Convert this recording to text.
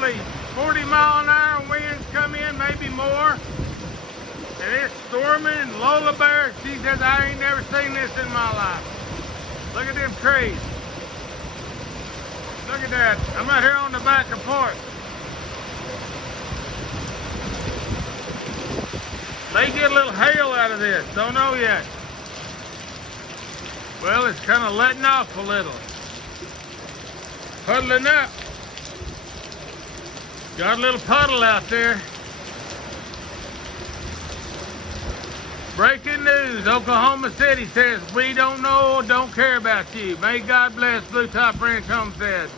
probably 40-mile-an-hour winds come in, maybe more. And it's storming. Lola Bear, she says, I ain't never seen this in my life. Look at them trees. Look at that. I'm out here on the back of porch. May get a little hail out of this. Don't know yet. Well, it's kind of letting off a little. Puddling up. Got a little puddle out there. Breaking news, Oklahoma City says, we don't know, don't care about you. May God bless Blue Top Ranch Homestead.